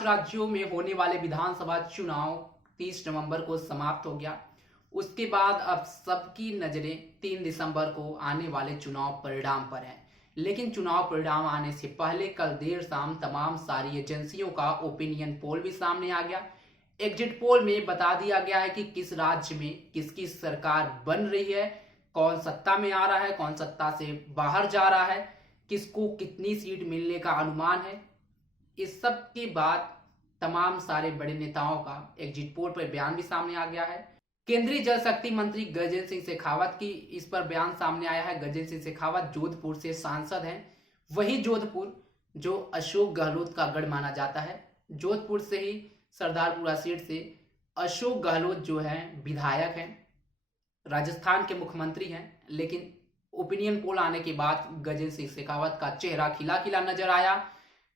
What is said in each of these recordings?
5 राज्यों में होने वाले विधानसभा चुनाव 30 नवंबर को समाप्त हो गया। उसके बाद अब सबकी नजरें 3 दिसंबर को आने वाले चुनाव परिणाम पर हैं। लेकिन चुनाव परिणाम आने से पहले कल देर शाम तमाम सारी एजेंसियों का ओपिनियन पोल भी सामने आ गया। एग्जिट पोल में बता दिया गया है कि किस राज्य में किसकी सरकार बन रही है, कौन सत्ता में आ रहा है, कौन सत्ता से बाहर जा रहा है, किसको कितनी सीट मिलने का अनुमान है। इस सब के बाद तमाम सारे बड़े नेताओं का एग्जिट पोल पर बयान भी सामने आ गया है। केंद्रीय जल शक्ति मंत्री गजेंद्र सिंह शेखावत की इस पर बयान सामने आया है। गजेंद्र सिंह शेखावत जोधपुर से सांसद हैं। वही जोधपुर जो अशोक गहलोत का गढ़ माना जाता है। जोधपुर से ही सरदारपुरा सीट से अशोक गहलोत जो है विधायक हैं, राजस्थान के मुख्यमंत्री हैं। लेकिन ओपिनियन पोल आने के बाद गजेंद्र सिंह शेखावत का चेहरा खिला खिला नजर आया,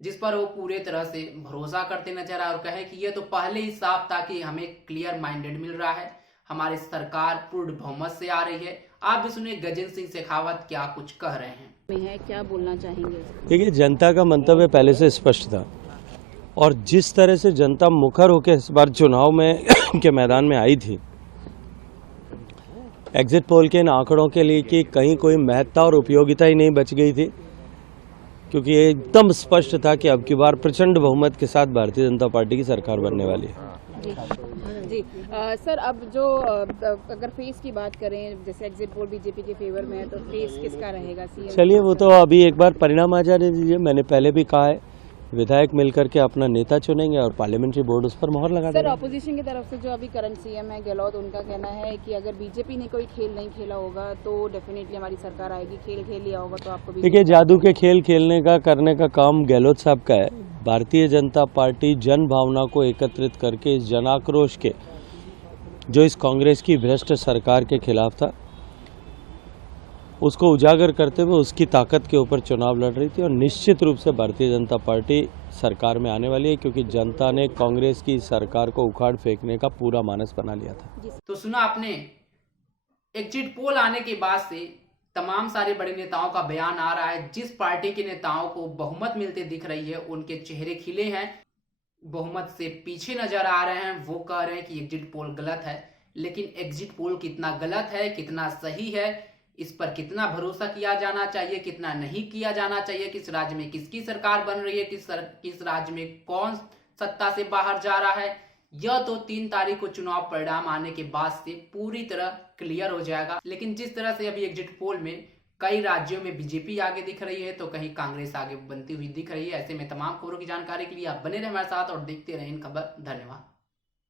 जिस पर वो पूरे तरह से भरोसा करते नजर आए और कहे कि ये तो पहले ही साफ था कि हमें क्लियर माइंडेड मिल रहा है, हमारी सरकार पूर्ण बहुमत से आ रही है। आप भी सुनिए गजेंद्र सिंह शेखावत क्या कुछ कह रहे हैं। क्या बोलना चाहेंगे? देखिए, जनता का मंतव्य पहले से स्पष्ट था और जिस तरह से जनता मुखर होकर इस बार चुनाव में के मैदान में आई थी, एग्जिट पोल के इन आंकड़ों के लिए कि कहीं कोई महत्ता और उपयोगिता ही नहीं बच गई थी, क्योंकि ये एकदम स्पष्ट था कि अब की बार प्रचंड बहुमत के साथ भारतीय जनता पार्टी की सरकार बनने वाली है। जी सर, अब जो अगर फेस की बात करें, जैसे एग्जिट पोल बीजेपी के फेवर में है, तो फेस किसका रहेगा? सीएम? चलिए, वो तो अभी एक बार परिणाम आ जाने दीजिए। मैंने पहले भी कहा है, विधायक मिलकर के अपना नेता चुनेंगे और पार्लियामेंट्री बोर्ड उस पर मोहर लगा देगा। सर, ऑपोजिशन की तरफ से जो अभी करंट सीएम है गहलोत, उनका कहना है कि अगर बीजेपी ने कोई खेल नहीं खेला होगा तो डेफिनेटली हमारी सरकार आएगी। खेल खेल लिया होगा तो आपको भी। देखिए, जादू के खेल खेलने का करने का काम गहलोत साहब का है। भारतीय जनता पार्टी जन भावना को एकत्रित करके इस जन आक्रोश के जो इस कांग्रेस की भ्रष्ट सरकार के खिलाफ था, उसको उजागर करते हुए उसकी ताकत के ऊपर चुनाव लड़ रही थी और निश्चित रूप से भारतीय जनता पार्टी सरकार में आने वाली है, क्योंकि जनता ने कांग्रेस की सरकार को उखाड़ फेंकने का पूरा मानस बना लिया था। तो सुना आपने, एग्जिट पोल आने के बाद से तमाम सारे बड़े नेताओं का बयान आ रहा है। जिस पार्टी के नेताओं को बहुमत मिलते दिख रही है उनके चेहरे खिले हैं, बहुमत से पीछे नजर आ रहे हैं। वो कह रहे हैं कि एग्जिट पोल गलत है। लेकिन एग्जिट पोल कितना गलत है, कितना सही है, इस पर कितना भरोसा किया जाना चाहिए, कितना नहीं किया जाना चाहिए, किस राज्य में किसकी सरकार बन रही है, किस राज्य में कौन सत्ता से बाहर जा रहा है, यह तो 3 तारीख को चुनाव परिणाम आने के बाद से पूरी तरह क्लियर हो जाएगा। लेकिन जिस तरह से अभी एग्जिट पोल में कई राज्यों में बीजेपी आगे दिख रही है तो कहीं कांग्रेस आगे बनती हुई दिख रही है। ऐसे में तमाम खबरों की जानकारी के लिए आप बने रहे हमारे साथ और देखते रहें इन खबर। धन्यवाद।